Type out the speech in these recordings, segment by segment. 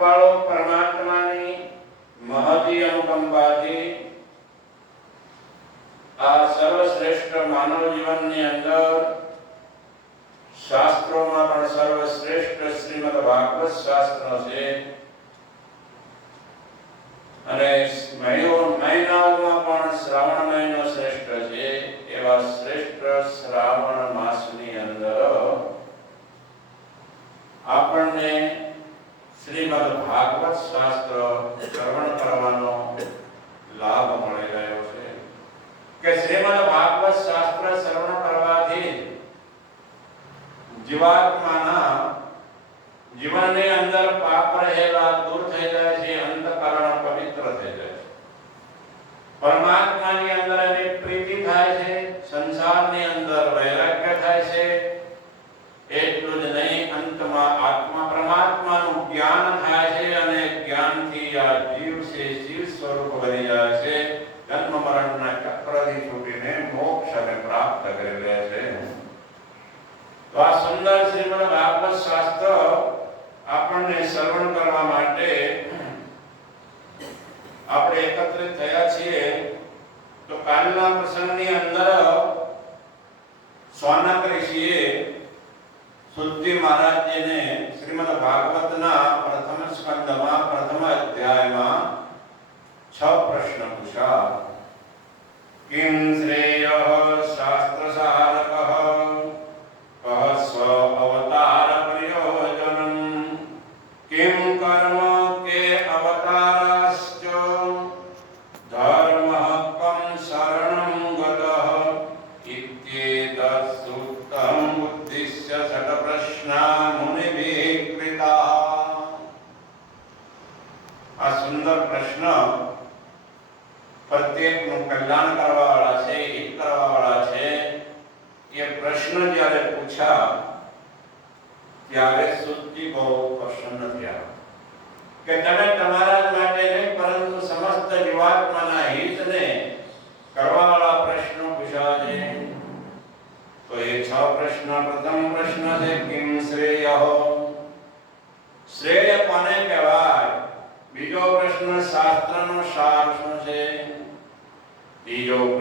વાળો પરમાત્માની મહતી અનુકંપાથી આ સર્વશ્રેષ્ઠ માનવ જીવનની અંદર શાસ્ત્રોમાં પણ સર્વશ્રેષ્ઠ શ્રીમદ ભાગવત શાસ્ત્ર છે. અને મહિનો- પણ શ્રાવણ મહિનો શ્રેષ્ઠ છે એવા શ્રેષ્ઠ શ્રાવણ માસની અંદર આપણને શ્રીમદ ભાગવત શાસ્ત્ર શ્રવણ કરવાનો લાભ મળી રહ્યો છે. કે શ્રીમદ ભાગવત શાસ્ત્ર શ્રવણ કરવાથી જીવાત્માના જીવનની અંદર પાપ રહેલા, દૂર થઈ જાય છે, અંતકરણ પવિત્ર થઈ જાય છે. પરમાત્માની અંદર એની પ્રીતિ થાય છે સંસારની અંદર વૈરાગ્ય થાય છે એટલું જ નહીં અંતમાં આત્મા પરમાત્માનું જ્ઞાન થાય છે અને જ્ઞાનથી આ જીવ છે શિવ સ્વરૂપ બની જાય છે જન્મ મરણના ચક્રથી છૂટીને મોક્ષને પ્રાપ્ત કરી લે છે તો આ સુંદર શ્રીમદ ભાગવત શાસ્ત્ર આપણને શ્રવણ કરવા માટે આપણે એકત્રિત થયા છીએ તો કાલના પ્રસંગની અંદર સોનક ઋષિએ સુદ્ધિ મહારાજજીને શ્રીમદ ભાગવતના પ્રથમ સ્કંદમાં પ્રથમ અધ્યાયમાં છ પ્રશ્ન પૂછ્યા. કિમ શ્રેય આ સુંદર પ્રશ્ન પ્રત્યેકનું કલ્યાણ કરવા વાળા છે, હિત કરવા વાળા છે, એ પ્રશ્ન જ્યારે પૂછ્યા ત્યારે સુદ્ધિ બહુ પ્રસન્ન થયા. કે તમે તમારા માટે નહીં, પરંતુ સમસ્ત જીવાત્માના Dio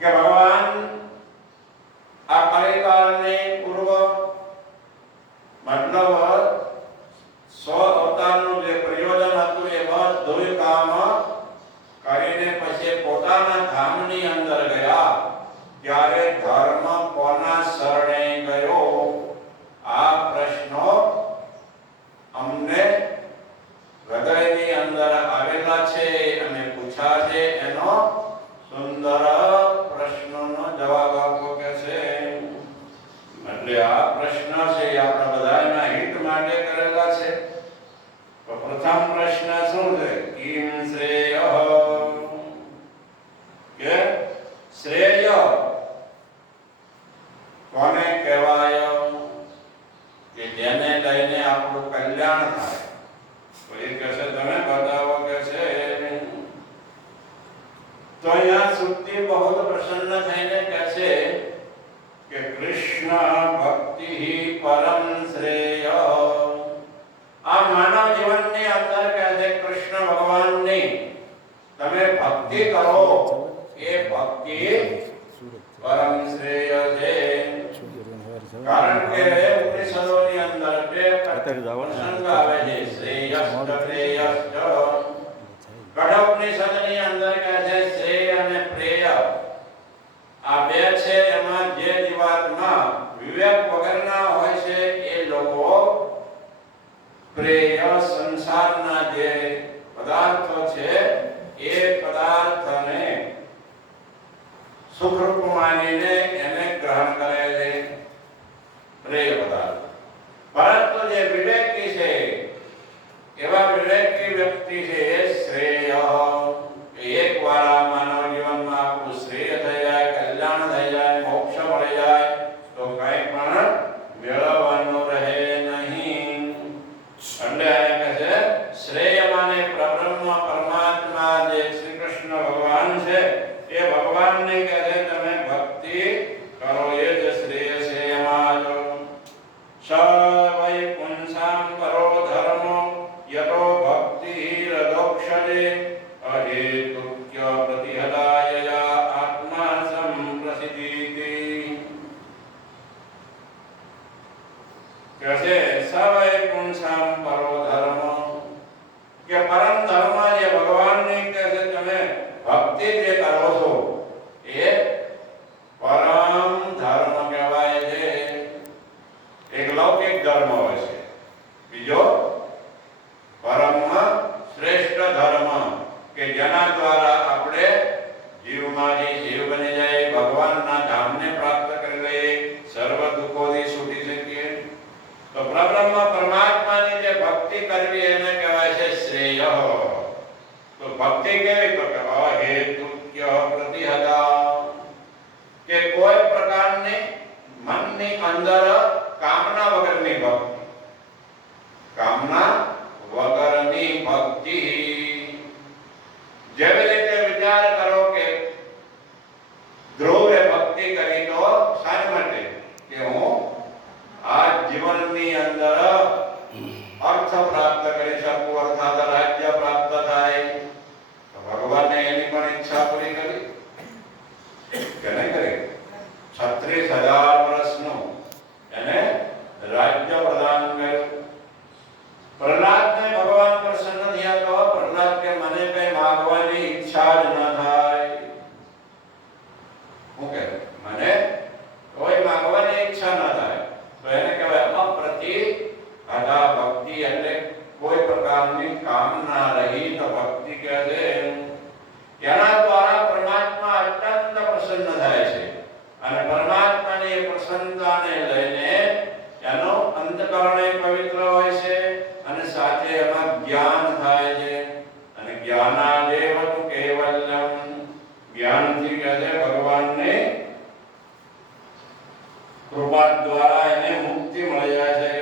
કે ભગવાન આ કલિકાળને પૂર્વ મતલબ સો અવતારનું જે પ્રયોજન હતું એ બધું કામ કરીને પછી પોતાના ધામની અંદર ગયા. ત્યારે ધર્મ એટલે આ પ્રશ્ન છે એ આપણા બધાના હિત માટે કરેલા છે. પ્રથમ પ્રશ્ન શું છે? કિમ શ્રેય? કે શ્રેય? કોને કહેવાય? કે જેને લઈને આપણું કલ્યાણ થાય તો એ કહે છે તમે બતાવો કે છે તો અહીંયા સુક્તિ બહુ પ્રસન્ન થઈને કહે છે કે કૃષ્ણ ભક્તિ પરમ શ્રેય આ માનવ જીવનની અંદર કહે છે કૃષ્ણ ભગવાનની તમે ભક્તિ કરો એ ભક્તિ પરમ શ્રેય છે કારણ કે ઉપનિષદોની અંદર બે પ્રસંગ આવે છે પ્રેય આ બે છે એમાં જે જીવાત્મા વિવેક વગરના હોય છે એ લોકો પ્રેય સંસારના જે પદાર્થો છે છે સવય પુંસામ પરો ધર્મ કે પરમ ધર્મ જે ભગવાનની કહે છે, તમે ભક્તિ જે કરો છો, એ પરમ ધર્મ કહેવાય છે. એક લૌકિક ધર્મ હોય છે. બીજો ભક્તિ કેવી તો કે અહેતુક્ય પ્રતિહદા કે કોઈ પ્રકારની મનની અંદર કામના વગરની ભક્તિ. કામના વગરની ભક્તિ. જેવી રીતે અને પરમાત્માની પ્રસન્નતાને લઈને એનો અંતકરણ પવિત્ર હોય છે અને સાથે એમાં જ્ઞાન થાય છે. અને જ્ઞાનાદેવ કેવલમ જ્ઞાનથી કહે છે ભગવાનને કૃપા દ્વારા એને મુક્તિ મળી જાય છે.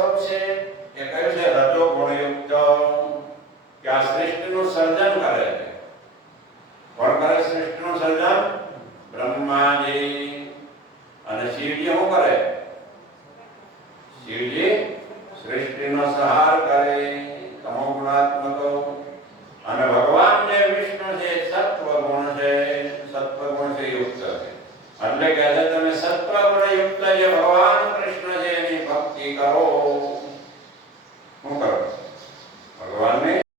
স্বরূপ সে